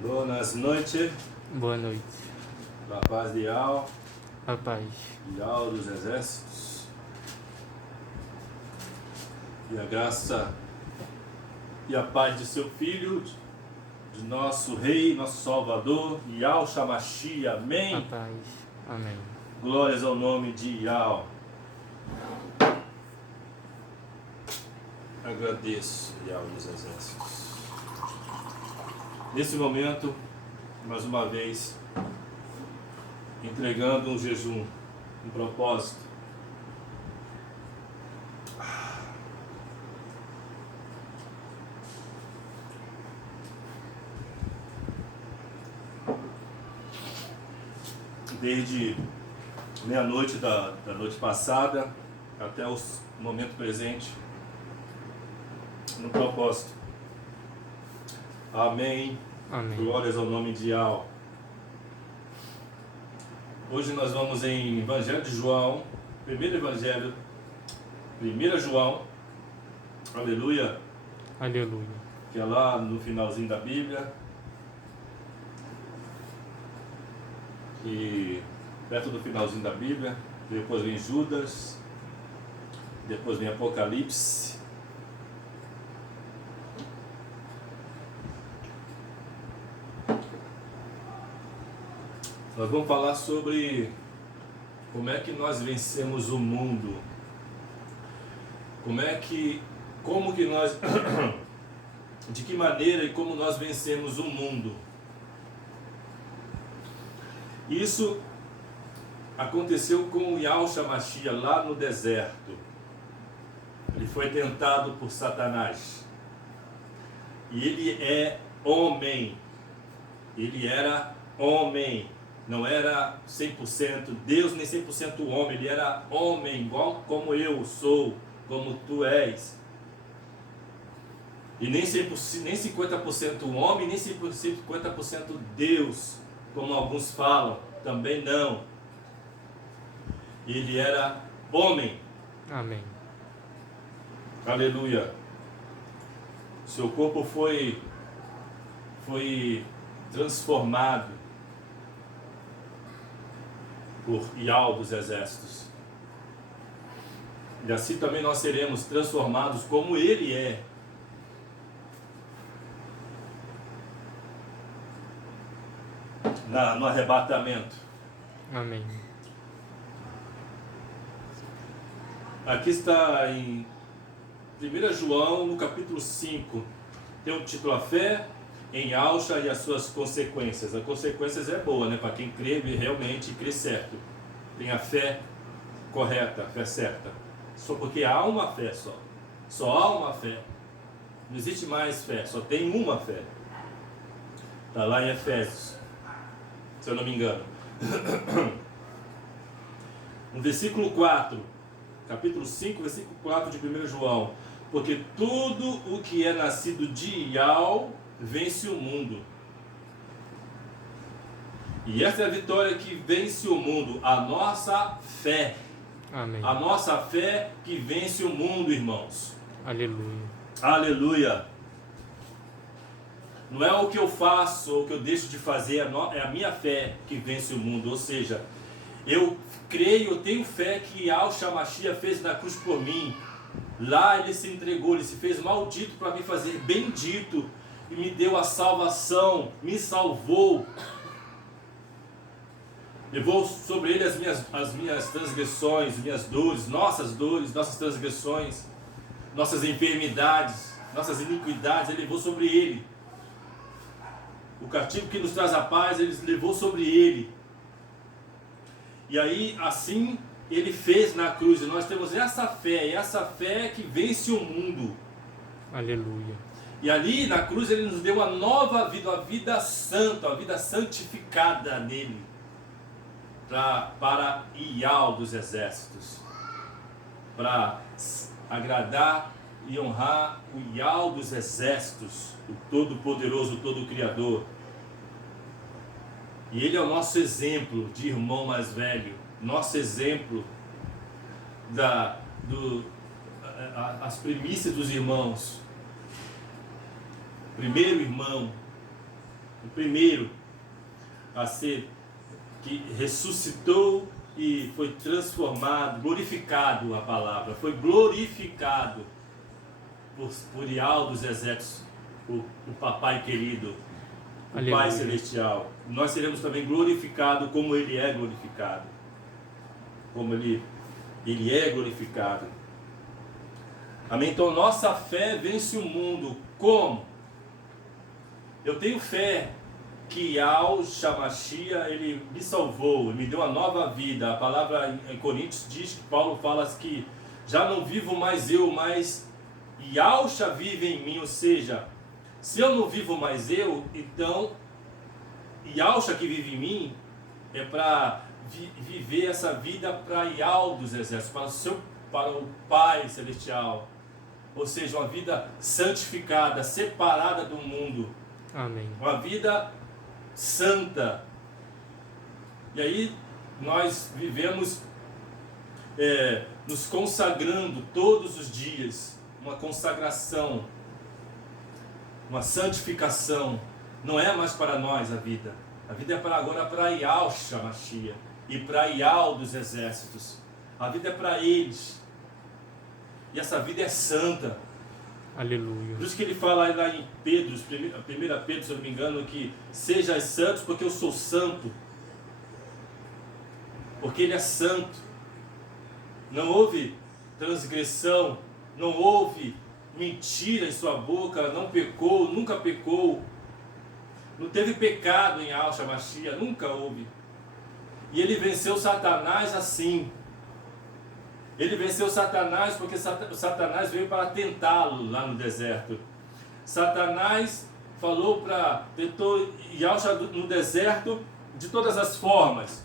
Boas noites. Boa noite. A paz de Yao. A paz. Yao dos exércitos. E a graça e a paz de seu Filho, de nosso Rei, nosso Salvador, Yao Shamashi. Amém. A paz. Amém. Glórias ao nome de Yao. Agradeço, Yao dos exércitos. Nesse momento, mais uma vez, entregando um jejum, um propósito. Desde meia-noite da noite passada até o momento presente, no propósito. Amém. Amém. Glórias ao nome de Yao. Hoje nós vamos em Evangelho de João, primeiro Evangelho, 1 João, aleluia, Aleluia. que é lá no finalzinho da Bíblia, e perto do finalzinho da Bíblia, depois vem Judas, depois vem Apocalipse. Nós vamos falar sobre como é que nós vencemos o mundo. Como que nós, de que maneira e como nós vencemos o mundo. Isso aconteceu com Yao Shamashi lá no deserto. Ele foi tentado por Satanás. E ele é homem. Ele era homem. Não era 100% Deus nem 100% homem, ele era homem, igual como eu sou, como tu és. E nem 50% homem, nem 50% Deus, como alguns falam, também não. Ele era homem. Amém. Aleluia. Seu corpo foi transformado por Yao dos exércitos. E assim também nós seremos transformados como ele é. No arrebatamento. Amém. Aqui está em 1 João, no capítulo 5. Tem o título A Fé em Alcha e as suas consequências. As consequências é boa, né? Para quem crê realmente crê certo. Tem a fé correta, a fé certa. Só porque há uma fé só. Só há uma fé. Não existe mais fé, só tem uma fé. Está lá em Efésios, se eu não me engano. No versículo 4, capítulo 5, versículo 4 de 1 João. Porque tudo o que é nascido de Yao vence o mundo. E essa é a vitória que vence o mundo, a nossa fé. Amém. A nossa fé que vence o mundo, irmãos. Aleluia. Aleluia. Não é o que eu faço ou o que eu deixo de fazer, é a minha fé que vence o mundo. Ou seja, eu creio, eu tenho fé que Yao Shamashi fez na cruz por mim. Lá ele se entregou, ele se fez maldito para me fazer bendito. E me deu a salvação, me salvou. Levou sobre ele as minhas transgressões, minhas dores, nossas transgressões, nossas enfermidades, nossas iniquidades, ele levou sobre ele. O castigo que nos traz a paz, ele levou sobre ele. E aí, assim, ele fez na cruz, e nós temos essa fé que vence o mundo. Aleluia. E ali na cruz ele nos deu a nova vida, a vida santa, a vida santificada nele, para Yao dos exércitos, para agradar e honrar o Yao dos exércitos, o Todo-Poderoso, o Todo-Criador. E ele é o nosso exemplo de irmão mais velho, nosso exemplo as primícias dos irmãos. Primeiro irmão, o primeiro a ser, que ressuscitou e foi transformado, glorificado, a palavra, foi glorificado por Ial dos exércitos, o papai querido, o Aleluia. Pai celestial. Nós seremos também glorificados como ele é glorificado, como ele é glorificado. Amém? Então nossa fé vence o mundo. Como? Eu tenho fé que Yahshua Mashiach, ele me salvou, me deu uma nova vida. A palavra em Coríntios diz que Paulo fala que já não vivo mais eu, mas Yahshua vive em mim. Ou seja, se eu não vivo mais eu, então Yahshua que vive em mim é para viver essa vida para Yahweh dos exércitos, para o Pai celestial. Ou seja, uma vida santificada, separada do mundo. Amém. Uma vida santa. E aí nós vivemos nos consagrando todos os dias. Uma consagração, uma santificação. Não é mais para nós a vida. A vida é para agora para Yahshua Mashiach e para Yahweh dos exércitos. A vida é para eles. E essa vida é santa. Aleluia. Por isso que ele fala lá em Pedro, 1 Pedro, se eu não me engano, que sejais santos porque eu sou santo. Porque ele é santo. Não houve transgressão, não houve mentira em sua boca, não pecou, nunca pecou. Não teve pecado em Yahshua Mashiach, nunca houve. E ele venceu Satanás assim. Ele venceu Satanás porque Satanás veio para tentá-lo lá no deserto. Satanás tentou Yahshua no deserto de todas as formas.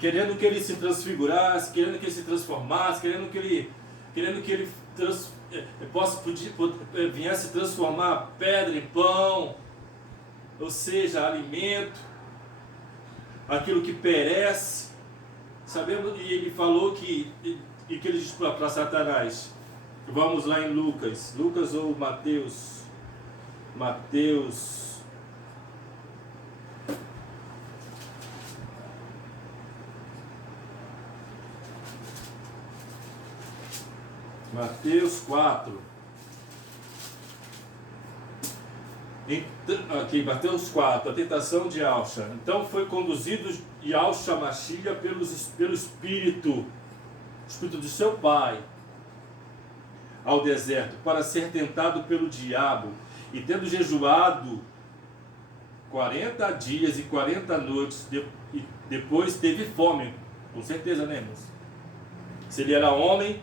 Querendo que ele se transfigurasse, querendo que ele se transformasse, querendo que ele viesse transformar pedra em pão, ou seja, alimento, aquilo que perece. Sabemos, e ele falou que ele disse para Satanás, vamos lá em Lucas ou Mateus, Mateus 4. Aqui, Mateus 4, a tentação de Yahshua. Então foi conduzido Yahshua Mashiach pelo Espírito de seu Pai, ao deserto, para ser tentado pelo diabo. E tendo jejuado 40 dias e 40 noites, depois teve fome. Com certeza, né, irmãos? Se ele era homem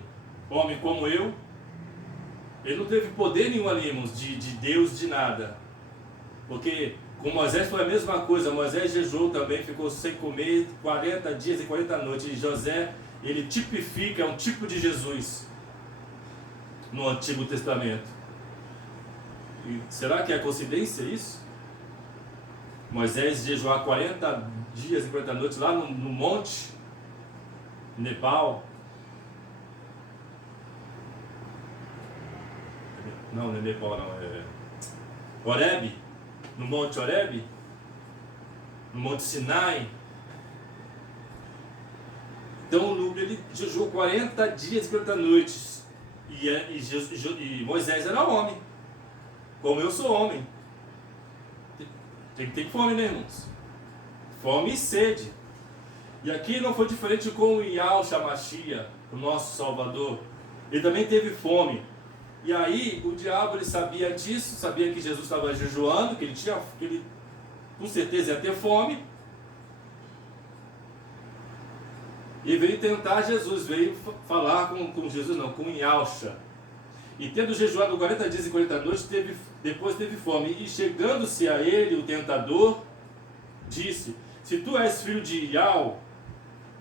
como eu, ele não teve poder nenhum ali, irmãos, de Deus, de nada. Porque com Moisés foi a mesma coisa. Moisés jejuou também, ficou sem comer 40 dias e 40 noites. E José, ele tipifica, é um tipo de Jesus no Antigo Testamento. E será que é coincidência isso? Moisés jejuar 40 dias e 40 noites lá no monte, Nepal. Não é Nepal, não, é Horebe, no Monte Horebe, no Monte Sinai. Então ele jejuou 40 dias e 40 noites. E Moisés era homem, como eu sou homem. Tem que ter fome, né, irmãos? Fome e sede. E aqui não foi diferente com o Yahshua Mashiach, o nosso Salvador. Ele também teve fome. E aí o diabo, ele sabia disso, sabia que Jesus estava jejuando, que ele com certeza ia ter fome. E veio tentar Jesus, veio falar com Jesus, não, com Yahshua. E tendo jejuado 40 dias e 40 noites, depois teve fome. E chegando-se a ele, o tentador, disse, se tu és filho de Yahweh,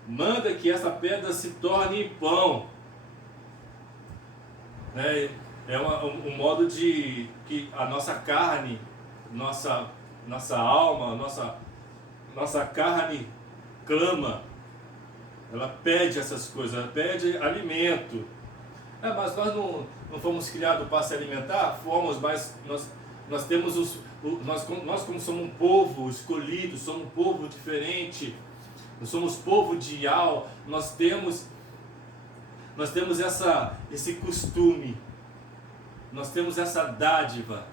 manda que essa pedra se torne em pão. Né? É um modo de que a nossa carne, nossa alma, nossa carne clama Ela pede essas coisas, ela pede alimento. Mas nós não fomos criados para se alimentar? Fomos, mas nós temos nós como somos um povo escolhido, somos um povo diferente, nós somos povo de Ial, nós temos esse costume, nós temos essa dádiva,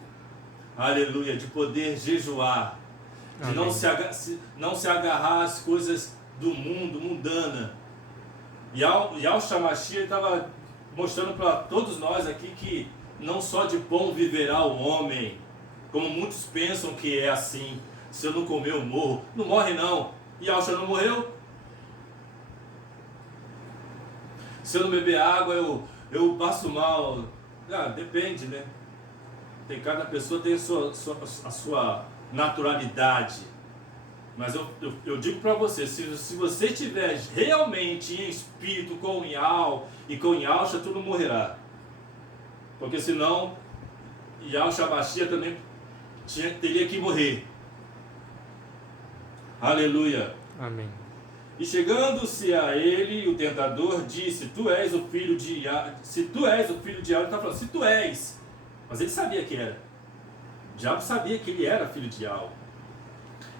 aleluia, de poder jejuar, de não se agarrar às coisas do mundo, mundana. Yahushua Mashiach estava mostrando para todos nós aqui que não só de pão viverá o homem, como muitos pensam que é assim. Se eu não comer eu morro. Não morre não. Yahushua não morreu? Se eu não beber água eu passo mal. Depende, né? Cada pessoa tem a sua naturalidade. Mas eu digo para você, se você estiver realmente em espírito com o Yahweh e com Yahushua, tu não morrerá. Porque senão, Yahushua Mashiach também teria que morrer. Aleluia. Amém. E chegando-se a ele, o tentador disse, tu és o filho de Yahweh. Se tu és o filho de Yahweh, ele está falando, se tu és. Mas ele sabia que era. O diabo sabia que ele era filho de Yahweh.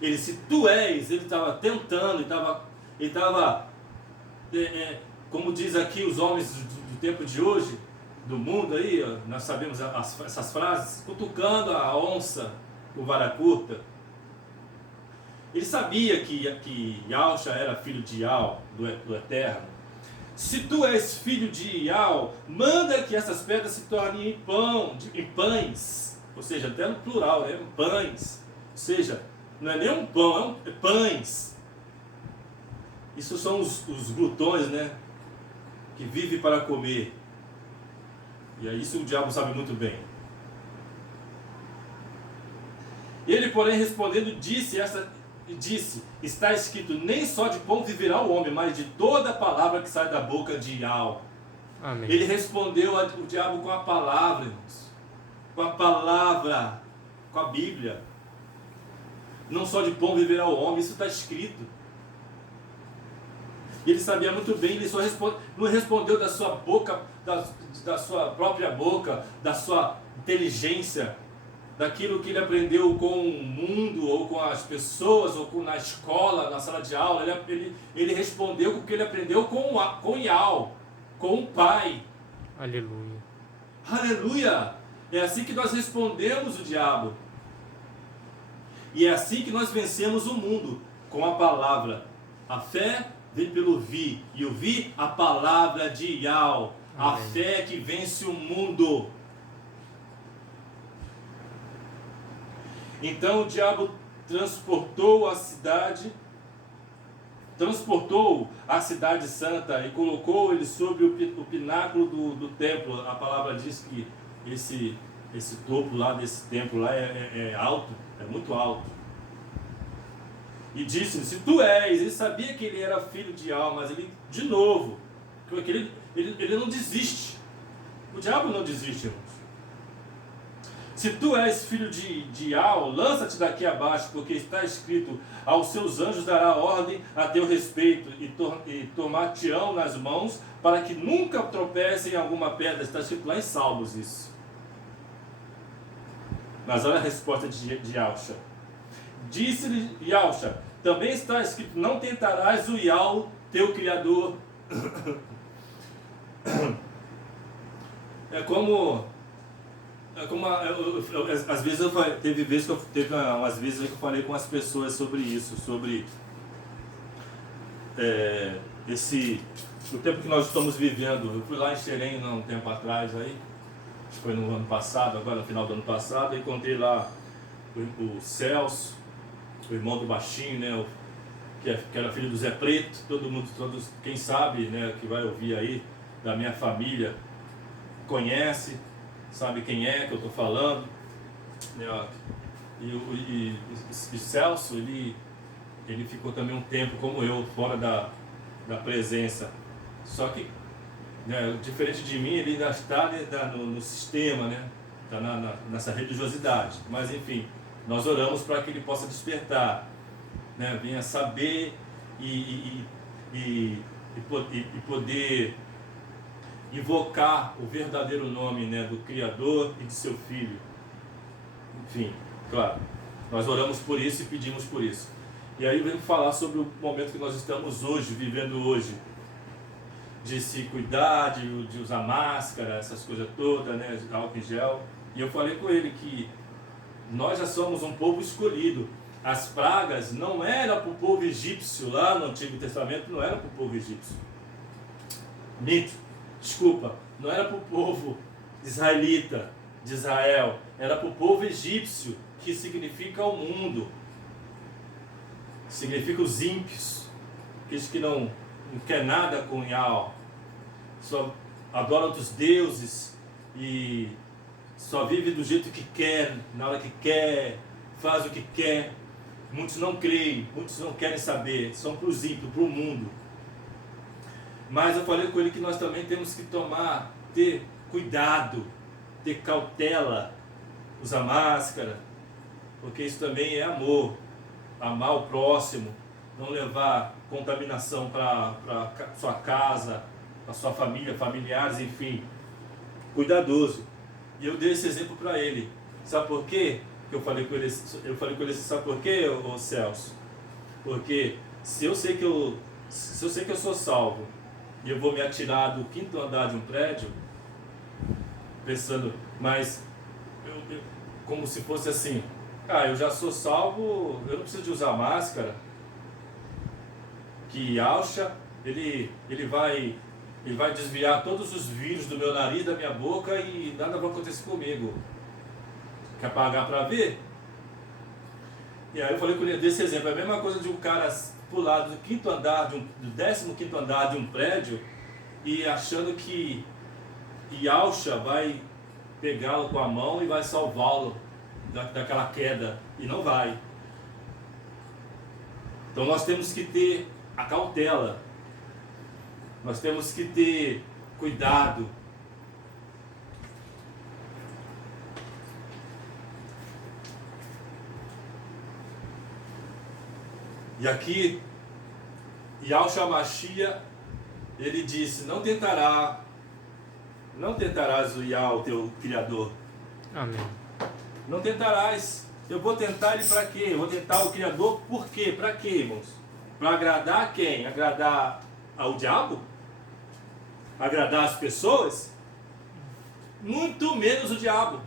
Ele, se tu és, ele estava tentando, ele estava, como diz aqui os homens do tempo de hoje, do mundo aí, nós sabemos essas frases, cutucando a onça com vara curta. Ele sabia que Yahushua era filho de Yahweh, do Eterno. Se tu és filho de Yahweh, manda que essas pedras se tornem em pães, ou seja, até no plural, né? Pães, ou seja, não é nem um pão, é pães. Isso são os glutões, né? Que vivem para comer. E é isso o diabo sabe muito bem. Ele, porém, respondendo, disse, está escrito, nem só de pão viverá o homem, mas de toda a palavra que sai da boca de Yahweh. Amém. Ele respondeu o diabo com a palavra, irmãos. Com a palavra, com a Bíblia. Não só de pão viverá o homem, isso está escrito. E ele sabia muito bem, ele só não respondeu da sua boca, da sua própria boca, da sua inteligência, daquilo que ele aprendeu com o mundo, ou com as pessoas, ou na escola, na sala de aula. Ele respondeu com o que ele aprendeu com Yahweh, com o Pai. Aleluia. Aleluia! É assim que nós respondemos o diabo. E é assim que nós vencemos o mundo, com a palavra. A fé vem pelo ouvir, e ouvir a palavra de Yahweh. A fé que vence o mundo. Então o diabo transportou a cidade santa e colocou ele sobre o pináculo do templo. A palavra diz que esse topo lá desse templo lá é alto, é muito alto. E disse-lhe, se tu és, ele sabia que ele era filho de Yahweh, mas ele, de novo, ele não desiste. O diabo não desiste, irmãos. Se tu és filho de Yahweh, lança-te daqui abaixo, porque está escrito, aos seus anjos dará ordem a teu respeito, e tomar-te-ão nas mãos, para que nunca tropecem em alguma pedra. Está escrito lá em Salmos isso. Mas olha a resposta de Yahushua. Disse-lhe Yahushua, também está escrito, não tentarás o Yahweh, teu Criador. Às vezes teve umas vezes que eu falei com as pessoas sobre isso, sobre o tempo que nós estamos vivendo. Eu fui lá em Xerém um tempo atrás aí, acho que foi no ano passado, agora no final do ano passado, e encontrei lá o Celso, o irmão do baixinho, né, que era filho do Zé Preto. Todos, quem sabe, né, que vai ouvir aí, da minha família, conhece, sabe quem é que eu estou falando, né? E Celso, ele ficou também um tempo como eu, fora da presença, só que, né, diferente de mim, ele ainda está no sistema, né? Está nessa religiosidade, mas enfim, nós oramos para que ele possa despertar, né? Venha saber e e poder invocar o verdadeiro nome, né, do Criador e de seu Filho. Enfim, claro, nós oramos por isso e pedimos por isso. E aí vamos falar sobre o momento que nós estamos hoje, vivendo hoje, de se cuidar, de usar máscara, essas coisas todas, né, álcool em gel. E eu falei com ele que nós já somos um povo escolhido. As pragas não eram para o povo egípcio, lá no Antigo Testamento não era para o povo egípcio. Desculpa, não era para o povo israelita, de Israel, era para o povo egípcio, que significa o mundo, significa os ímpios, aqueles que não quer nada com Yahweh, só adora outros deuses e só vive do jeito que quer, na hora que quer, faz o que quer. Muitos não creem, muitos não querem saber, são para os ímpios, para o mundo. Mas eu falei com ele que nós também temos que ter cuidado, ter cautela, usar máscara, porque isso também é amor, amar o próximo, não levar contaminação para sua casa, para sua família, familiares, enfim, cuidadoso. E eu dei esse exemplo para ele. Sabe por quê? Que eu falei com ele, sabe por quê, ô Celso? Porque se eu sei que eu sou salvo e eu vou me atirar do 5º andar de um prédio, pensando, mas como se fosse assim, eu já sou salvo, eu não preciso de usar máscara, que Yahushua, ele vai desviar todos os vírus do meu nariz, da minha boca, e nada vai acontecer comigo. Quer pagar para ver? E aí eu falei com ele desse exemplo, é a mesma coisa de um cara pular do 5º andar, do 15º andar de um prédio, e achando que Yahushua vai pegá-lo com a mão e vai salvá-lo daquela queda, e não vai. Então nós temos que ter a cautela, nós temos que ter cuidado. E aqui, Yahushua Mashiach, ele disse, não tentarás o Yahweh, teu Criador. Amém. Não tentarás. Eu vou tentar ele para quê? Eu vou tentar o Criador por quê? Para quê, irmãos? Para agradar quem? Agradar ao diabo? Agradar as pessoas? Muito menos o diabo.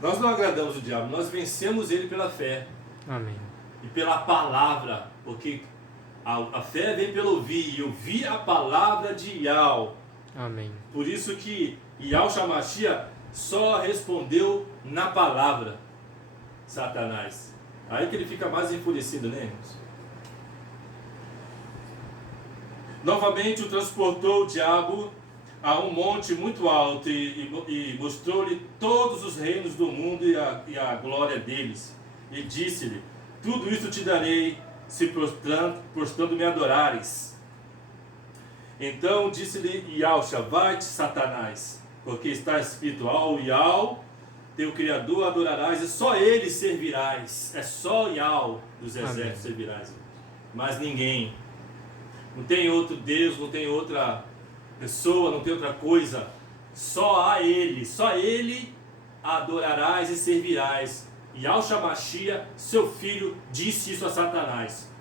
Nós não agradamos o diabo, nós vencemos ele pela fé. Amém. E pela palavra, porque a fé vem pelo ouvir, e ouvir a palavra de Yahweh. Amém. Por isso que Yahushua Mashiach só respondeu na palavra, Satanás. Aí que ele fica mais enfurecido, né, irmãos? Novamente o transportou o diabo a um monte muito alto e mostrou-lhe todos os reinos do mundo e a glória deles. E disse-lhe, tudo isso te darei, se prostrando me adorares. Então disse-lhe Yahushua, vai-te, Satanás, porque está escrito, ao Yahweh, teu Criador, adorarás, e só ele servirás. É só Yahweh dos exércitos servirás, mas ninguém. Não tem outro Deus, não tem outra pessoa, não tem outra coisa. Só a ele adorarás e servirás. E Yahushua Mashiach, seu filho, disse isso a Satanás.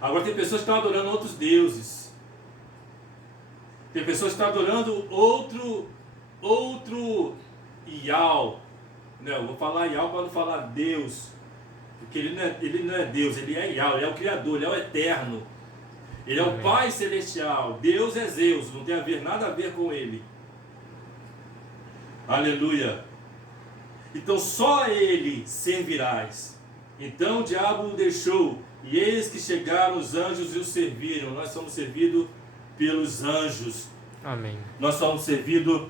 Agora tem pessoas que estão adorando outros deuses. Tem pessoas que estão adorando outro Yahweh. Não, eu vou falar Yahweh para não falar Deus. Porque ele não é Deus, ele é Yahweh, ele é o Criador, ele é o Eterno. Ele é o Pai Celestial. Deus é Zeus, não tem nada a ver com ele. Aleluia. Então só a ele servirás. Então o diabo o deixou, e eis que chegaram os anjos e o serviram. Nós somos servidos pelos anjos. Amém. Nós somos servidos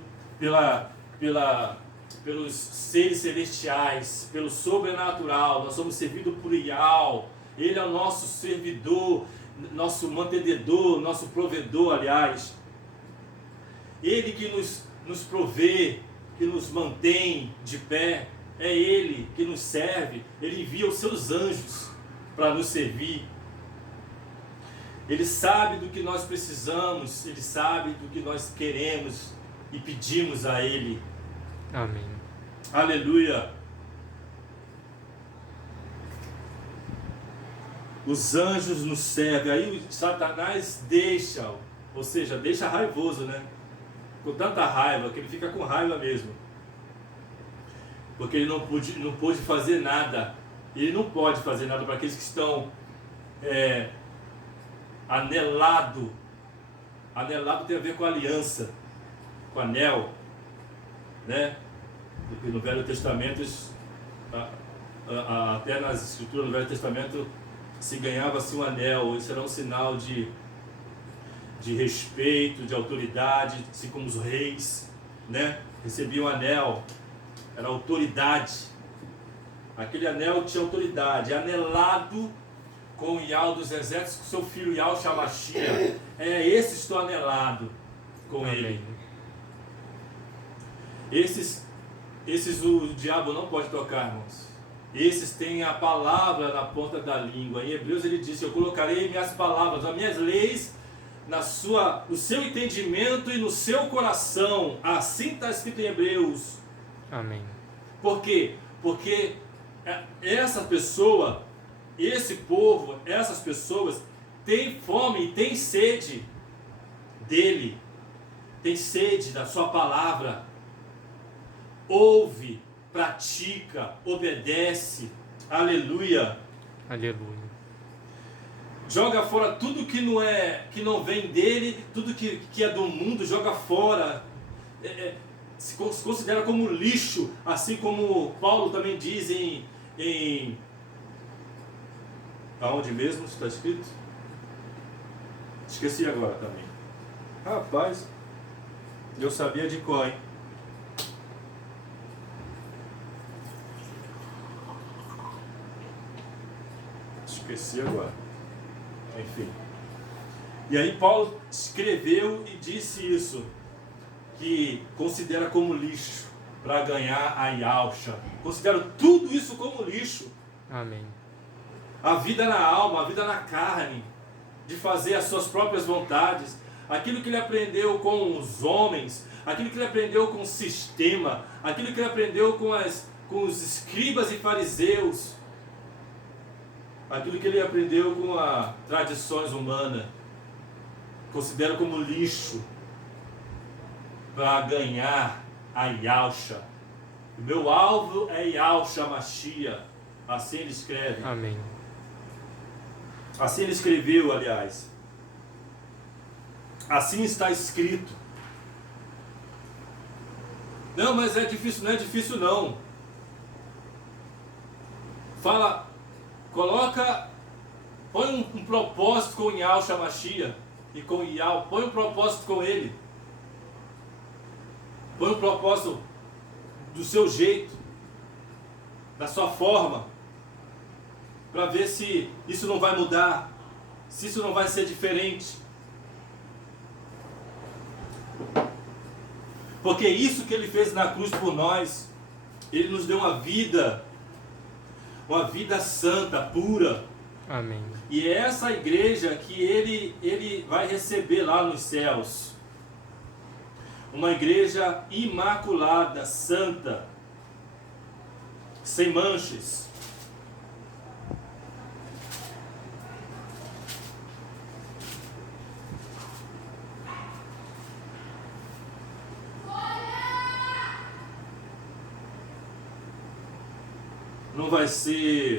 pelos seres celestiais, pelo sobrenatural. Nós somos servidos por Yahweh. Ele é o nosso servidor, nosso mantenedor, nosso provedor, aliás. Ele que nos provê, que nos mantém de pé. É Ele que nos serve. Ele envia os seus anjos. para nos servir. Ele sabe do que nós precisamos, Ele sabe do que nós queremos e pedimos a Ele. Amém. Aleluia. Os anjos nos servem. Aí o Satanás deixa, ou seja, deixa raivoso, né? Com tanta raiva, que ele fica com raiva mesmo. Porque ele não pôde fazer nada. Ele não pode fazer nada para aqueles que estão anelado. Anelado tem a ver com aliança, com anel, né? Porque no Velho Testamento, até nas escrituras do Velho Testamento, se ganhava-se um anel. Isso era um sinal de respeito, de autoridade, assim como os reis, né? Recebiam um anel, era autoridade. Aquele anel tinha autoridade, anelado com o Yahweh dos exércitos, com seu filho Yahweh Shamashia. Esse estou anelado com Amém. ele. Esses o diabo não pode tocar, irmãos. Esses têm a palavra na ponta da língua. Em Hebreus ele disse: eu colocarei minhas palavras, as minhas leis, no seu entendimento e no seu coração. Assim está escrito em Hebreus. Amém. Por quê? Porque essa pessoa, esse povo, essas pessoas têm fome e têm sede dele, tem sede da sua palavra. Ouve, pratica, obedece. Aleluia. Aleluia. Joga fora tudo que não vem dele, tudo que é do mundo, joga fora. Se considera como lixo, assim como Paulo também diz em aonde mesmo está escrito? Esqueci agora também. Rapaz, eu sabia de cor, hein? Esqueci agora. Enfim. E aí Paulo escreveu e disse isso, que considera como lixo para ganhar a Yahusha. Considera tudo isso como lixo. Amém. A vida na alma, a vida na carne, de fazer as suas próprias vontades, aquilo que ele aprendeu com os homens, aquilo que ele aprendeu com o sistema, aquilo que ele aprendeu com os escribas e fariseus, aquilo que ele aprendeu com as tradições humanas, considera como lixo para ganhar a Yahusha. O meu alvo é Yahusha Mashiach. Assim ele escreve. Amém. Assim ele escreveu, aliás. Assim está escrito. Não, mas é difícil. Não é difícil não. Fala, põe um propósito com o Yahusha Mashiach e com o Yahweh. Põe um propósito com ele. Põe um propósito do seu jeito, da sua forma, para ver se isso não vai mudar, se isso não vai ser diferente. Porque isso que ele fez na cruz por nós, ele nos deu uma vida santa, pura. Amém. E é essa igreja que ele vai receber lá nos céus. Uma igreja imaculada, santa, sem manchas. Não vai ser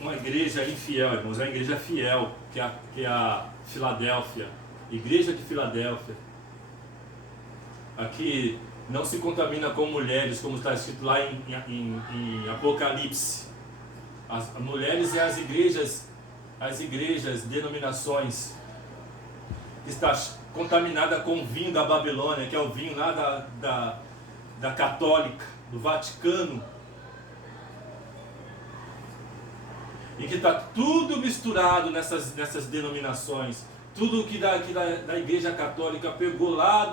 uma igreja infiel, irmãos. É uma igreja fiel, que é a Filadélfia, igreja de Filadélfia. Aqui não se contamina com mulheres, como está escrito lá em Apocalipse. As mulheres e as igrejas, denominações, está contaminada com o vinho da Babilônia, que é o vinho lá da católica, do Vaticano, e que está tudo misturado nessas denominações, tudo que da igreja católica pegou lá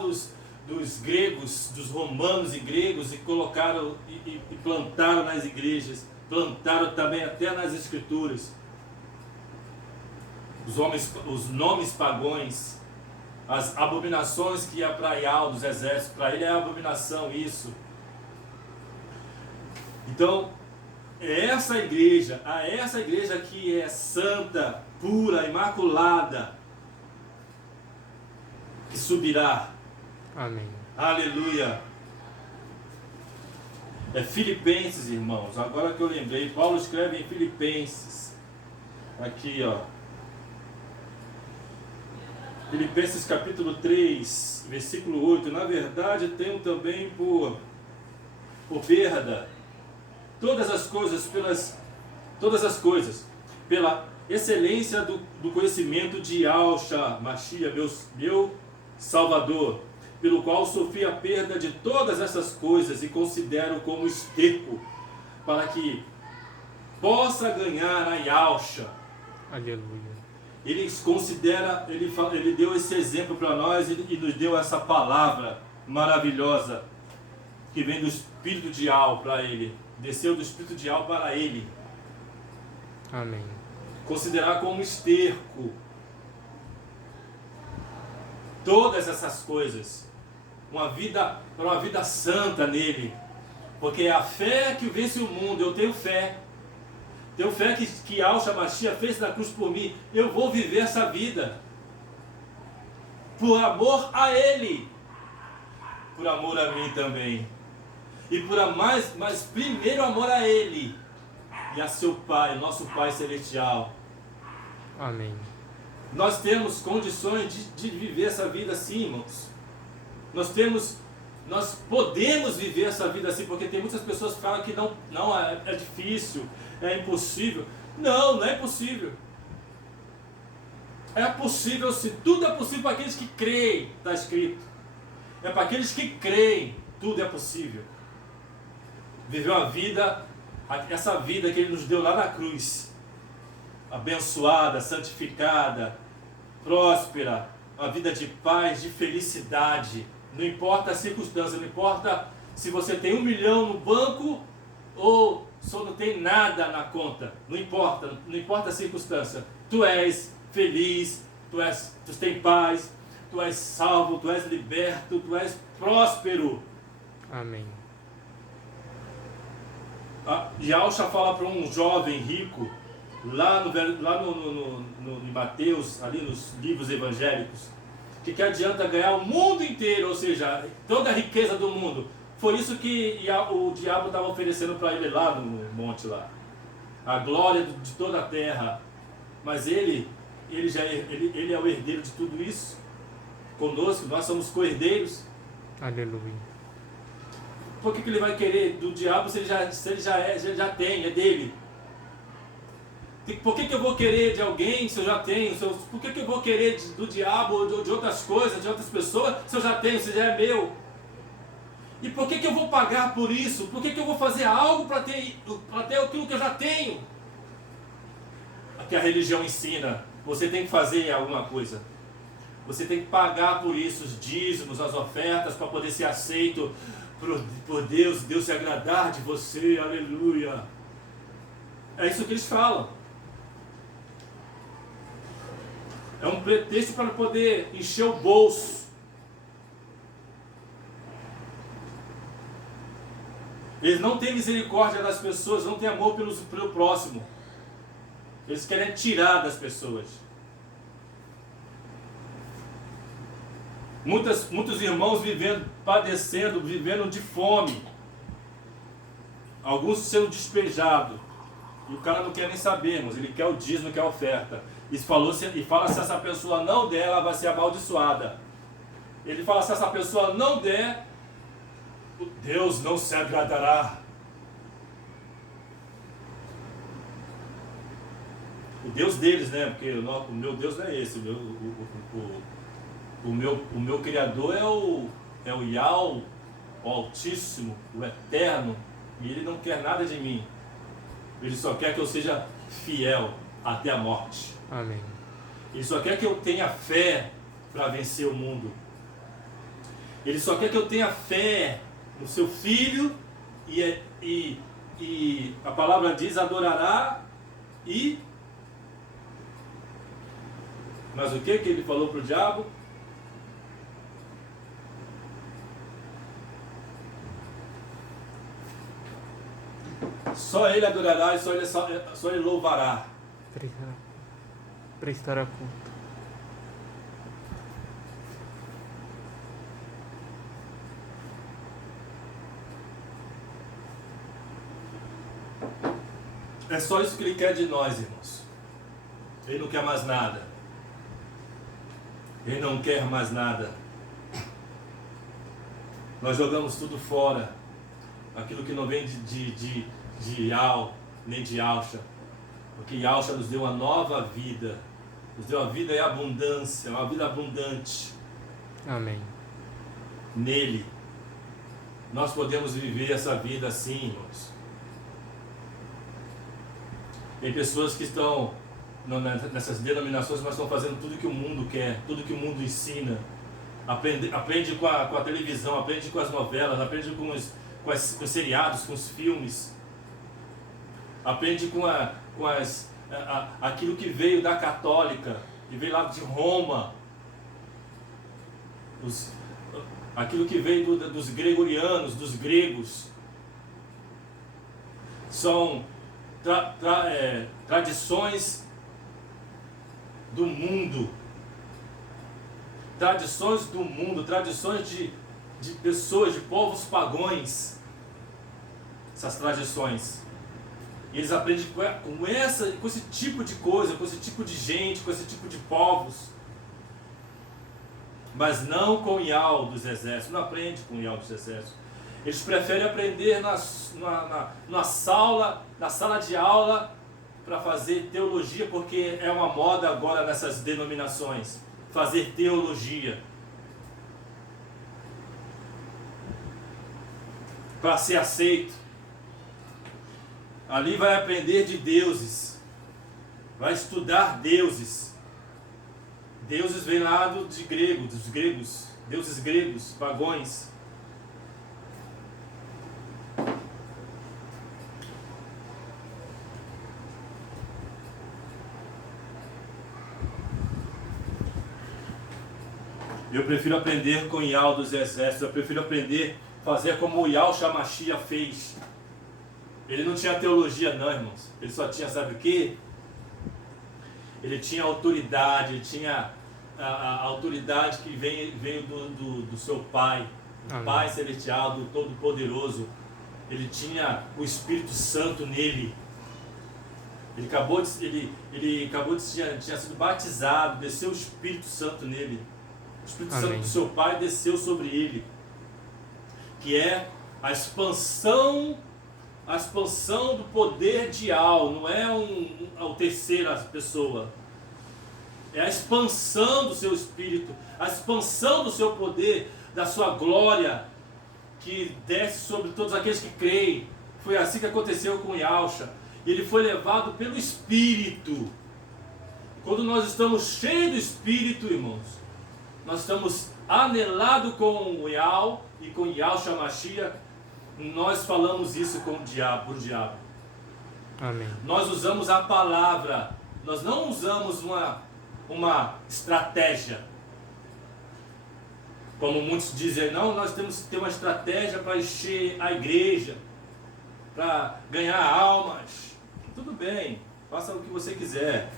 dos gregos, dos romanos e gregos, e colocaram e plantaram nas igrejas, plantaram também até nas escrituras os nomes pagões, as abominações que Abraão dos exércitos, para ele é abominação isso. Então, é essa igreja que é santa, pura, imaculada, que subirá. Amém. Aleluia. É Filipenses, irmãos. Agora que eu lembrei, Paulo escreve em Filipenses. Aqui, ó. Filipenses capítulo 3, versículo 8. Na verdade, tenho também por perda todas as coisas, pela excelência do conhecimento de Yahshua Mashiach, meu Salvador, pelo qual sofri a perda de todas essas coisas e considero como esterco, para que possa ganhar a Yahshua. Aleluia. Ele considera, ele deu esse exemplo para nós e nos deu essa palavra maravilhosa que vem do Espírito de Yahweh para ele, desceu do Espírito de Yahweh para ele. Amém. Considerar como esterco todas essas coisas, para uma vida santa nele, porque é a fé que vence o mundo. Eu tenho fé que Yahshua Mashiach fez na cruz por mim. Eu vou viver essa vida por amor a ele, por amor a mim também, e por mas primeiro amor a ele e a seu Pai, nosso Pai Celestial. Amém. Nós temos condições de viver essa vida assim, irmãos. Nós podemos viver essa vida assim, porque tem muitas pessoas que falam que não é difícil, é impossível. Não é impossível. É possível sim, tudo é possível para aqueles que creem, está escrito. É para aqueles que creem, tudo é possível. Viver uma vida, essa vida que Ele nos deu lá na cruz, abençoada, santificada, próspera, uma vida de paz, de felicidade. Não importa a circunstância, não importa se você tem 1 milhão no banco ou só não tem nada na conta. Não importa a circunstância. Tu és feliz, tu tens paz, tu és salvo, tu és liberto, tu és próspero. Amém. Yahshua fala para um jovem rico, lá em Mateus, ali nos livros evangélicos, que adianta ganhar o mundo inteiro, ou seja, toda a riqueza do mundo. Foi isso que o diabo estava oferecendo para ele lá no monte lá. A glória de toda a terra. Mas ele é o herdeiro de tudo isso. Conosco, nós somos co-herdeiros. Aleluia. Por que ele vai querer do diabo se ele já tem, é dele? Por que eu vou querer de alguém se eu já tenho? Por que eu vou querer do diabo ou de outras coisas, de outras pessoas, se eu já tenho, se já é meu? E por que eu vou pagar por isso? Por que eu vou fazer algo para ter aquilo que eu já tenho? Aqui a religião ensina, você tem que fazer alguma coisa. Você tem que pagar por isso, os dízimos, as ofertas, para poder ser aceito por Deus se agradar de você, aleluia. É isso que eles falam. É um pretexto para poder encher o bolso. Eles não têm misericórdia das pessoas, não têm amor pelo próximo. Eles querem tirar das pessoas. Muitos irmãos padecendo, vivendo de fome. Alguns sendo despejados. E o cara não quer nem saber, mas ele quer o dízimo, quer a oferta. E fala, se essa pessoa não der, ela vai ser amaldiçoada. Ele fala, se essa pessoa não der, Deus não se agradará. O Deus deles, né? Porque o meu Deus não é esse. O meu Criador é o Yahweh, o Altíssimo, o Eterno. E Ele não quer nada de mim. Ele só quer que eu seja fiel até a morte. Amém. Ele só quer que eu tenha fé para vencer o mundo. Ele só quer que eu tenha fé no seu filho e a palavra diz adorará e... Mas o que ele falou para o diabo? Só ele adorará e só ele louvará. Prestará culto. É só isso que ele quer de nós, irmãos. Ele não quer mais nada. Ele não quer mais nada. Nós jogamos tudo fora. Aquilo que não vem de Yahweh, nem de Yahshua. Porque Yahshua nos deu uma nova vida. Nos deu uma vida em abundância, uma vida abundante. Amém. Nele. Nós podemos viver essa vida assim, irmãos. Tem pessoas que estão nessas denominações, mas estão fazendo tudo que o mundo quer, tudo que o mundo ensina. Aprende com a televisão, aprende com as novelas, aprende com os seriados, com os filmes. Aprende com aquilo que veio da católica, que veio lá de Roma. Aquilo que veio dos gregorianos, dos gregos. São tradições do mundo. Tradições do mundo, tradições de pessoas, de povos pagões. Essas tradições. E eles aprendem com esse tipo de coisa, com esse tipo de gente, com esse tipo de povos. Mas não com Yahweh dos exércitos. Não aprende com Yahweh dos exércitos. Eles preferem aprender na sala de aula para fazer teologia, porque é uma moda agora nessas denominações. Fazer teologia. Para ser aceito. Ali vai aprender de deuses. Vai estudar deuses. Deuses vêm lá dos gregos. Deuses gregos, pagões. Eu prefiro aprender com Yahweh dos exércitos. Eu prefiro aprender, fazer como o Yahshua Mashiach fez. Ele não tinha teologia não, irmãos. Ele só tinha, sabe o quê? Ele tinha autoridade. Ele tinha a autoridade que veio do seu Pai. Do Amém. Pai Celestial, do Todo-Poderoso. Ele tinha o Espírito Santo nele. Ele tinha sido batizado. Desceu o Espírito Santo nele. O Espírito Amém. Santo do seu Pai desceu sobre ele, que é a expansão do poder de Yahweh, não é a terceira pessoa, é a expansão do seu Espírito, a expansão do seu poder, da sua glória, que desce sobre todos aqueles que creem. Foi assim que aconteceu com Yahshua. Ele foi levado pelo Espírito. Quando nós estamos cheios do Espírito, irmãos, nós estamos anelados com o Yahweh e com Yahshua Mashiach. Nós falamos isso com o diabo, Amém. Nós usamos a palavra. Nós não usamos uma estratégia. Como muitos dizem, não, nós temos que ter uma estratégia para encher a igreja, para ganhar almas. Tudo bem, faça o que você quiser.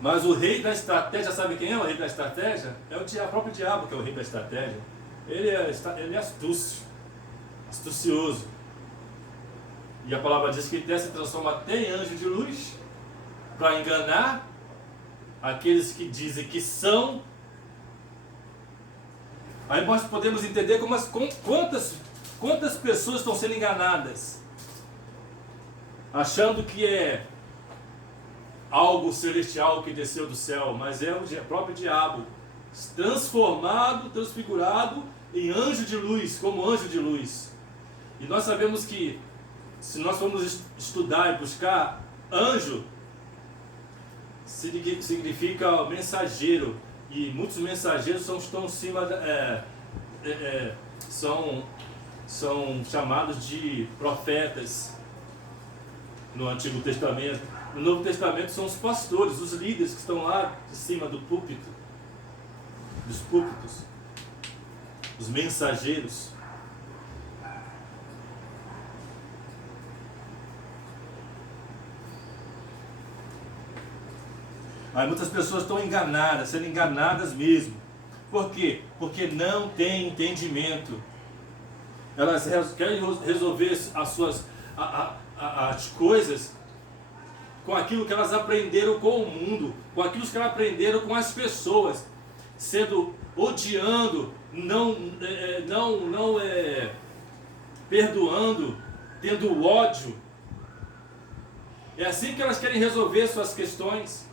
Mas o rei da estratégia, sabe quem é o rei da estratégia? É o próprio diabo que é o rei da estratégia. Ele é astucioso. E a palavra diz que ele se transforma até em anjo de luz para enganar aqueles que dizem que são. Aí nós podemos entender quantas pessoas estão sendo enganadas, achando que é algo celestial que desceu do céu, mas é o próprio diabo, transformado, transfigurado em anjo de luz, como anjo de luz. E nós sabemos que, se nós formos estudar e buscar, anjo significa mensageiro, E muitos mensageiros estão em cima, são chamados de profetas no Antigo Testamento. No Novo Testamento são os pastores, os líderes que estão lá de cima do púlpito, dos púlpitos, os mensageiros. Aí muitas pessoas estão enganadas, sendo enganadas mesmo. Por quê? Porque não tem entendimento. Elas querem resolver as coisas com aquilo que elas aprenderam com o mundo, com aquilo que elas aprenderam com as pessoas, odiando, não perdoando, tendo ódio. É assim que elas querem resolver suas questões.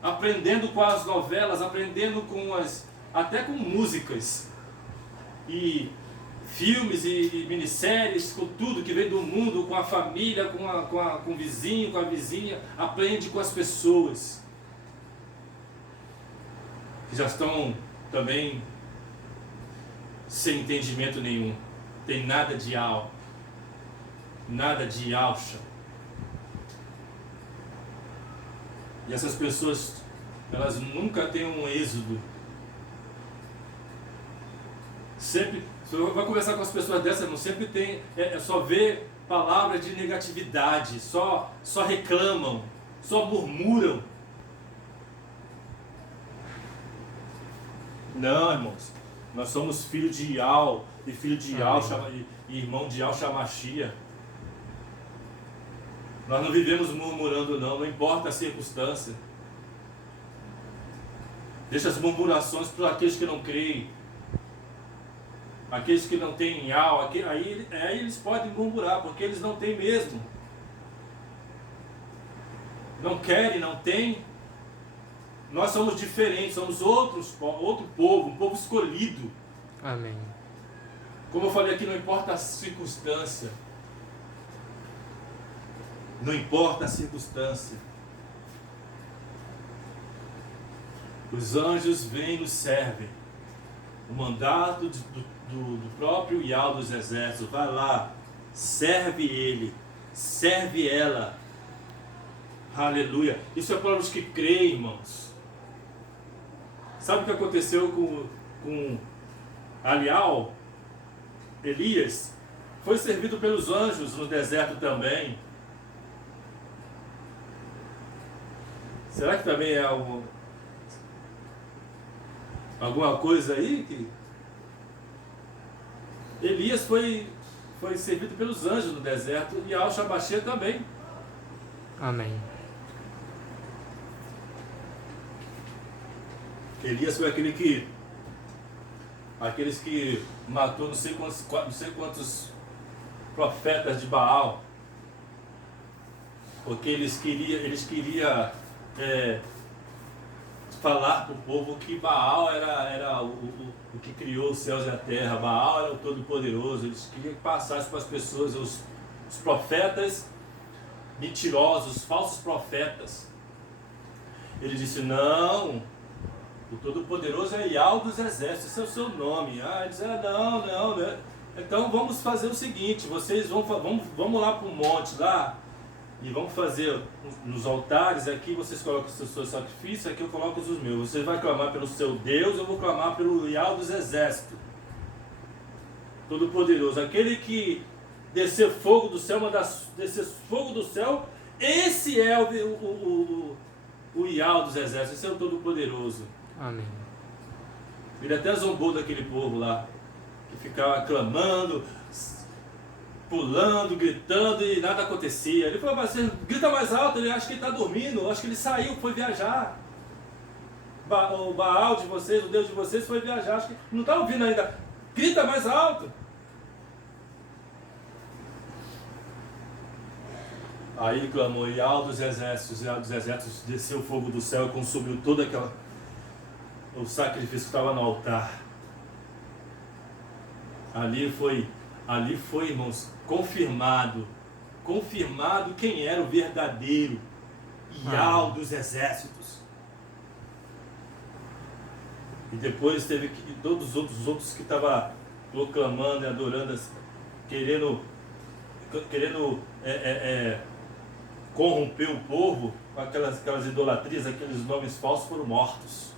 Aprendendo com as novelas, aprendendo até com músicas e filmes e minisséries, com tudo que vem do mundo, com a família, com o vizinho, com a vizinha. Aprende com as pessoas que já estão também sem entendimento nenhum. Tem nada de alcha. E essas pessoas, elas nunca têm um êxodo. Sempre, você vai conversar com as pessoas dessas, não sempre tem, só vê palavras de negatividade, só reclamam, só murmuram. Não, irmãos, nós somos filhos de Ial, e filho de Ial, e irmão de Ial Shamashia. Nós não vivemos murmurando não importa a circunstância. Deixa as murmurações para aqueles que não creem. Aqueles que não têm Ial, aí eles podem murmurar, porque eles não têm mesmo. Não querem, não têm. Nós somos diferentes, somos outro povo, um povo escolhido. Amém. Como eu falei aqui, não importa a circunstância. Não importa a circunstância. Os anjos vêm e nos servem. O mandato do próprio Ial dos Exércitos. Vai lá, serve ele, serve ela. Aleluia. Isso é para os que creem, irmãos. Sabe o que aconteceu com Alial? Elias foi servido pelos anjos no deserto também. Será que também é alguma coisa aí que Elias foi servido pelos anjos no deserto e Al-Shabashia também. Amém. Elias foi aqueles que matou não sei quantos profetas de Baal, porque eles queriam falar para o povo que Baal era o que criou os céus e a terra. Baal era o Todo-Poderoso. Eles queriam que passasse para as pessoas os profetas mentirosos, falsos profetas. Ele disse: não, o Todo-Poderoso é Ial dos Exércitos, esse é o seu nome. Ele disse: não, né? Então vamos fazer o seguinte, vocês vamos lá para o monte lá, e vamos fazer nos altares aqui, vocês colocam os seus sacrifícios, aqui eu coloco os meus. Você vai clamar pelo seu Deus, eu vou clamar pelo Ial dos Exércitos, Todo-Poderoso. Aquele que descer fogo do céu, descer fogo do céu, esse é o Ial dos Exércitos, esse é o Todo-Poderoso. Amém. Ele até zombou daquele povo lá, que ficava clamando, pulando, gritando e nada acontecia. Ele falou: mas você grita mais alto, ele acha que ele está dormindo, acho que ele saiu, foi viajar. O Baal de vocês, o Deus de vocês foi viajar, acho que não está ouvindo ainda. Grita mais alto. Aí ele clamou: Ial dos Exércitos, Ial dos Exércitos, desceu o fogo do céu e consumiu todo o sacrifício que estava no altar. Ali foi, irmãos, confirmado quem era o verdadeiro Ial dos Exércitos. E depois teve que todos os outros que estavam proclamando e adorando, querendo corromper o povo com aquelas idolatrias, aqueles nomes falsos, foram mortos.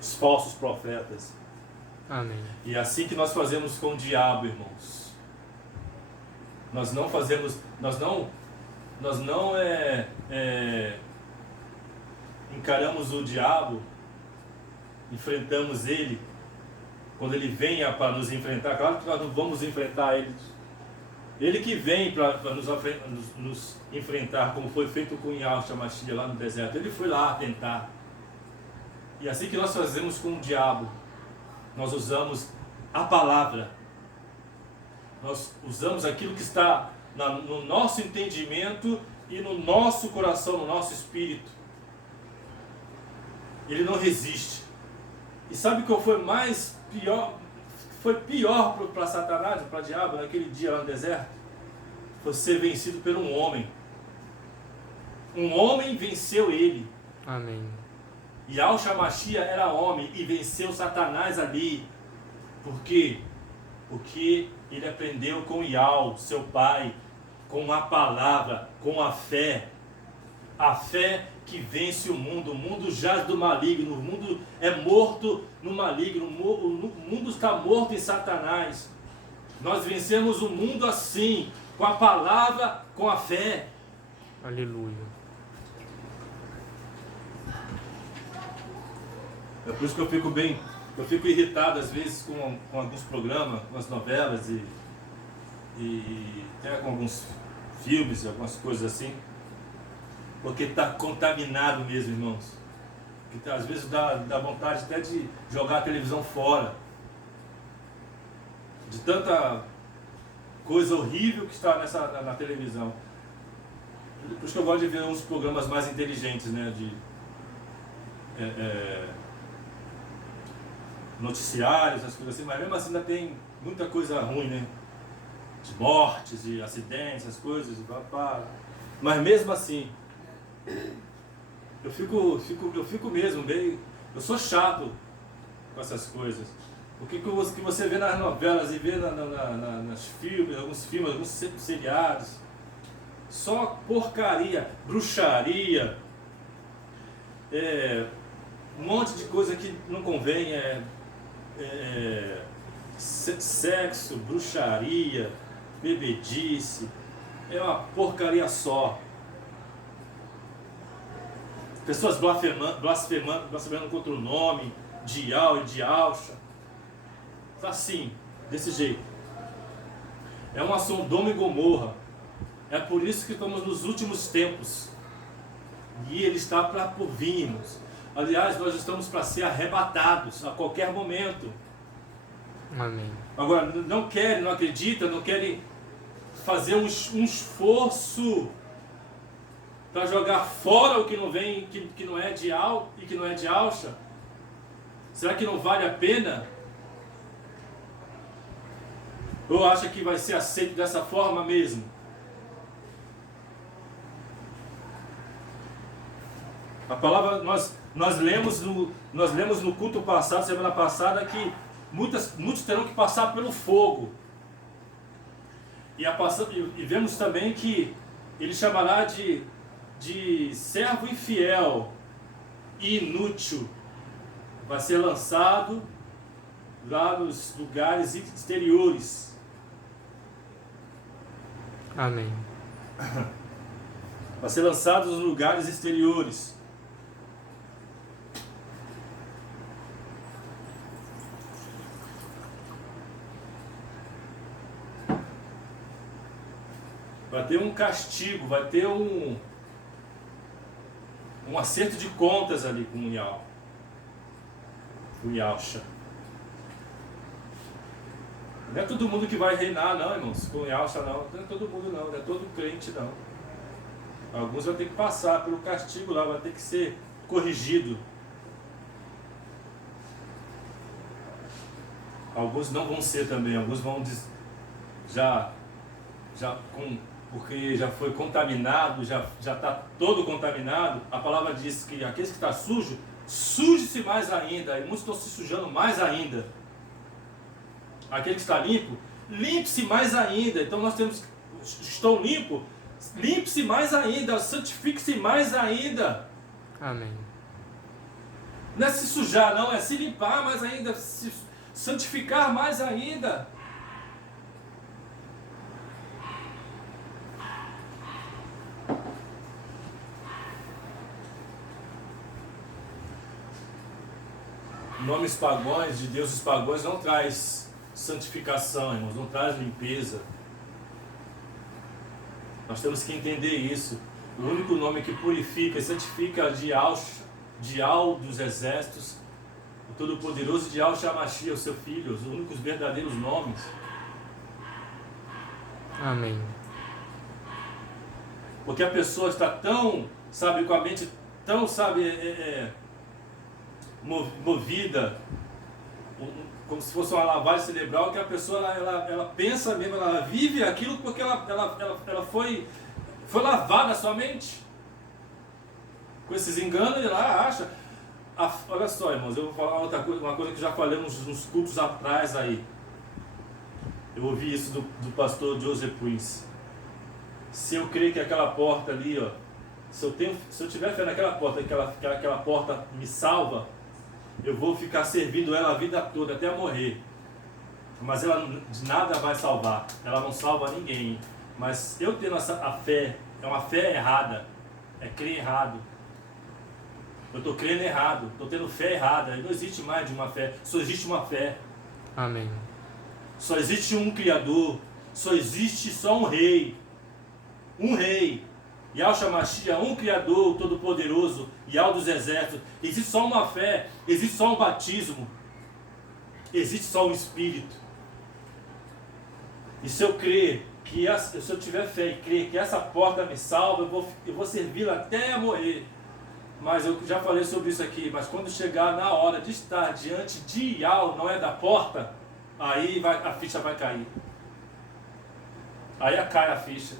Os falsos profetas. Amém. E é assim que nós fazemos com o diabo, irmãos. Nós não encaramos o diabo, enfrentamos ele, quando ele vem para nos enfrentar. Claro que nós não vamos enfrentar ele. Ele que vem para nos enfrentar, como foi feito com Yahushua Mashiach lá no deserto. Ele foi lá tentar. E assim que nós fazemos com o diabo, nós usamos a palavra. Nós usamos aquilo que está no nosso entendimento e no nosso coração, no nosso espírito. Ele não resiste. E sabe o que foi pior? Foi pior para Satanás, para o diabo, naquele dia lá no deserto? Foi ser vencido por um homem. Um homem venceu ele. Amém. Yahushua Mashiach era homem e venceu Satanás ali. Por quê? Porque ele aprendeu com Yahweh, seu pai, com a palavra, com a fé. A fé que vence o mundo jaz do maligno, o mundo é morto no maligno, o mundo está morto em Satanás. Nós vencemos o mundo assim, com a palavra, com a fé. Aleluia. É por isso que eu fico irritado às vezes com alguns programas, com as novelas e até com alguns filmes, algumas coisas assim. Porque está contaminado mesmo, irmãos. Que às vezes dá vontade até de jogar a televisão fora. De tanta coisa horrível que está na televisão. Por isso que eu gosto de ver uns programas mais inteligentes, né? De noticiários, essas coisas assim. Mas mesmo assim ainda tem muita coisa ruim, né? De mortes, de acidentes, essas coisas. Mas mesmo assim, eu fico mesmo bem. Eu sou chato com essas coisas. O que você vê nas novelas e vê nas filmes, alguns seriados, só porcaria, bruxaria, um monte de coisa que não convém, sexo, bruxaria, bebedice, é uma porcaria só. Pessoas blasfemando contra o nome de Yahweh e de Yahushua. Assim, desse jeito. É uma Sodoma e Gomorra. É por isso que estamos nos últimos tempos. E ele está para por virmos. Aliás, nós estamos para ser arrebatados a qualquer momento. Amém. Agora, não acreditam, não querem fazer um esforço para jogar fora o que não vem, que não é de Yahweh e que não é de Yahushua? Será que não vale a pena? Ou acha que vai ser aceito dessa forma mesmo? A palavra nós lemos no culto passado, semana passada, que muitos terão que passar pelo fogo. E vemos também que ele chamará de servo infiel e inútil. Vai ser lançado lá nos lugares exteriores. Amém. Vai ser lançado nos lugares exteriores. Vai ter um castigo, vai ter um acerto de contas ali com o Yahushua. Não é todo mundo que vai reinar, não, irmãos, com o Yahushua, não. Não é todo mundo, não. Não é todo crente, não. Alguns vão ter que passar pelo castigo lá, vai ter que ser corrigido. Alguns não vão ser também, alguns vão porque já foi contaminado, já está todo contaminado. A palavra diz que aqueles que estão sujos Suje-se mais ainda, e muitos estão se sujando mais ainda. Aquele que está limpo, limpe-se mais ainda. Então nós temos, estou limpo, limpe-se mais ainda, santifique-se mais ainda. Amém. Não é se sujar, não, é se limpar mais ainda, se santificar mais ainda. Nomes pagões, de deuses pagões, não traz santificação, irmãos, não traz limpeza. Nós temos que entender isso. O único nome que purifica e santifica é de Al dos exércitos, o Todo-Poderoso, de Al Shamashia, o seu filho, os únicos verdadeiros nomes. Amém. Porque a pessoa está tão, sabe, com a mente tão, sabe, movida, como se fosse uma lavagem cerebral, que a pessoa ela pensa mesmo, ela vive aquilo porque ela foi lavada a sua mente com esses enganos, e ela acha. Olha só, irmãos, eu vou falar uma coisa que já falei uns cultos atrás aí. Eu ouvi isso do pastor Joseph Prince. Se eu creio que aquela porta ali, ó, se eu tiver fé naquela porta, que aquela porta me salva, eu vou ficar servindo ela a vida toda, até morrer. Mas ela de nada vai salvar. Ela não salva ninguém. Mas eu tendo a fé, é uma fé errada. É crer errado. Eu estou crendo errado. Estou tendo fé errada. Não existe mais de uma fé. Só existe uma fé. Amém. Só existe um Criador. Só existe só um Rei. Um Rei. Yahshua Mashiach, um Criador Todo-Poderoso, Yahweh dos Exércitos. Existe só uma fé, existe só um batismo, existe só um Espírito. E se eu crer, se eu tiver fé e crer que essa porta me salva, eu vou servi-la até morrer. Mas eu já falei sobre isso aqui, mas quando chegar na hora de estar diante de Yahweh, não é da porta, aí a ficha vai cair. Aí cai a ficha.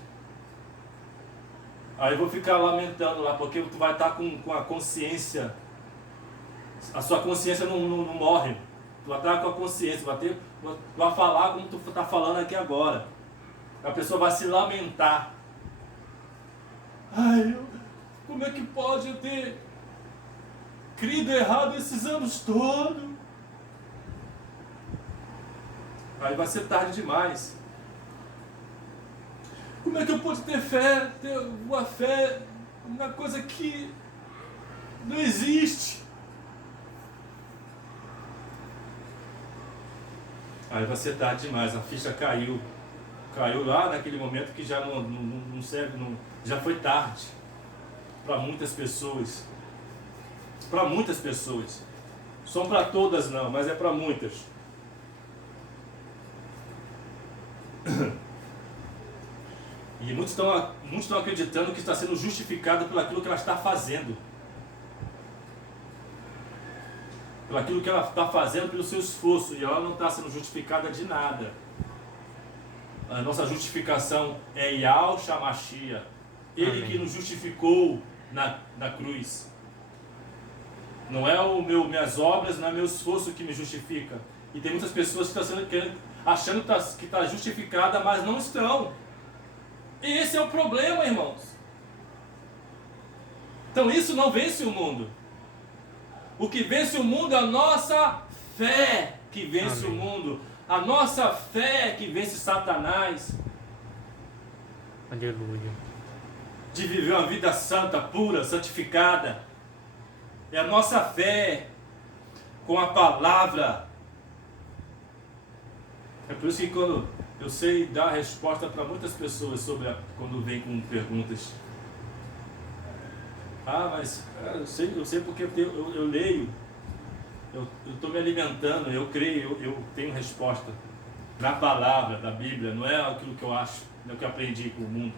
Aí eu vou ficar lamentando lá, porque tu vai estar com a consciência. A sua consciência não morre. Tu vai estar com a consciência, tu vai falar como tu está falando aqui agora. A pessoa vai se lamentar. Ai, como é que pode eu ter crido errado esses anos todos? Aí vai ser tarde demais. Como é que eu posso ter uma fé na coisa que não existe? Aí vai ser tarde demais, a ficha caiu. Caiu lá naquele momento que já não serve, já foi tarde. Para muitas pessoas. Para muitas pessoas. São para todas não, mas é para muitas. E muitos estão acreditando que está sendo justificado pelo aquilo que ela está fazendo. Pelo aquilo que ela está fazendo, pelo seu esforço. E ela não está sendo justificada de nada. A nossa justificação é Yahshua Mashiach. Ele que nos justificou na cruz. Não é minhas obras, não é meu esforço que me justifica. E tem muitas pessoas que estão achando que está justificada, mas não estão. E esse é o problema, irmãos. Então isso não vence o mundo. O que vence o mundo é a nossa fé que vence o mundo. A nossa fé que vence Satanás. Aleluia. De viver uma vida santa, pura, santificada. É a nossa fé com a palavra. É por isso que quando eu sei dar resposta para muitas pessoas quando vem com perguntas. Mas eu sei porque eu leio, eu estou me alimentando, eu creio, eu tenho resposta na palavra da Bíblia, não é aquilo que eu acho, não é o que eu aprendi com o mundo.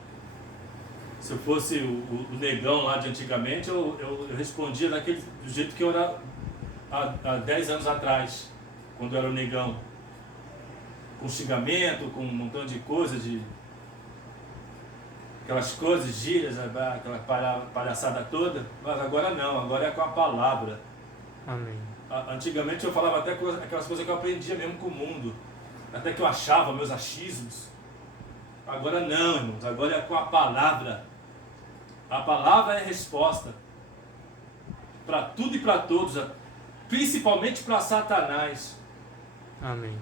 Se eu fosse o negão lá de antigamente, eu respondia do jeito que eu era há 10 anos atrás, quando eu era o negão. Com xingamento, com um montão de coisas, aquelas coisas, gírias, aquela palhaçada toda. Mas agora não, agora é com a palavra. Amém. Antigamente eu falava até aquelas coisas que eu aprendia mesmo com o mundo, até que eu achava meus achismos. Agora não, irmãos, agora é com a palavra. A palavra é a resposta para tudo e para todos, principalmente para Satanás. Amém.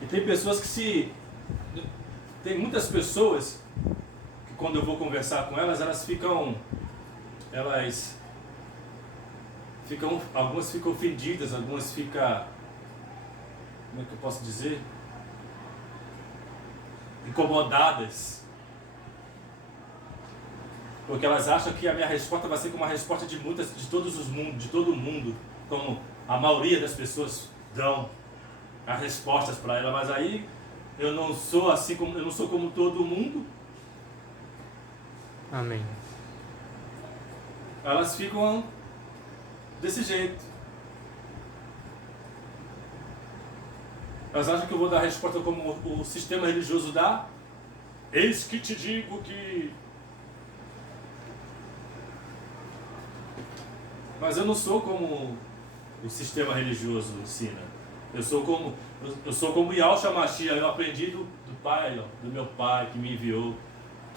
E tem pessoas que tem muitas pessoas que quando eu vou conversar com elas, algumas ficam ofendidas, algumas ficam, como é que eu posso dizer? Incomodadas. Porque elas acham que a minha resposta vai ser como a resposta de todo mundo, como a maioria das pessoas dão as respostas para ela, mas aí eu não sou como todo mundo. Amém. Elas ficam desse jeito. Elas acham que eu vou dar a resposta como o sistema religioso dá. Eis que te digo que... Mas eu não sou como o sistema religioso ensina. Eu sou como Yahshua Mashiach. Eu aprendi do Pai, do meu Pai que me enviou.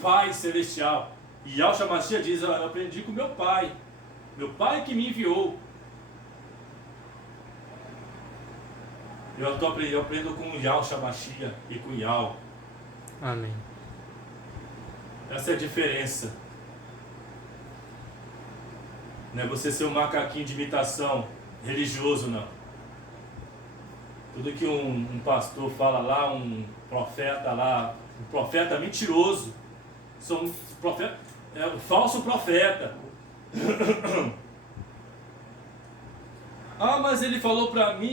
Pai Celestial. E Yahshua Mashiach diz, eu aprendi com meu Pai que me enviou. Eu aprendo com Yahshua Mashiach e com Yahweh. Amém. Essa é a diferença. Não é você ser um macaquinho de imitação religioso, não. Tudo que um pastor fala lá, um profeta mentiroso, é um falso profeta. Ah, mas ele falou para mim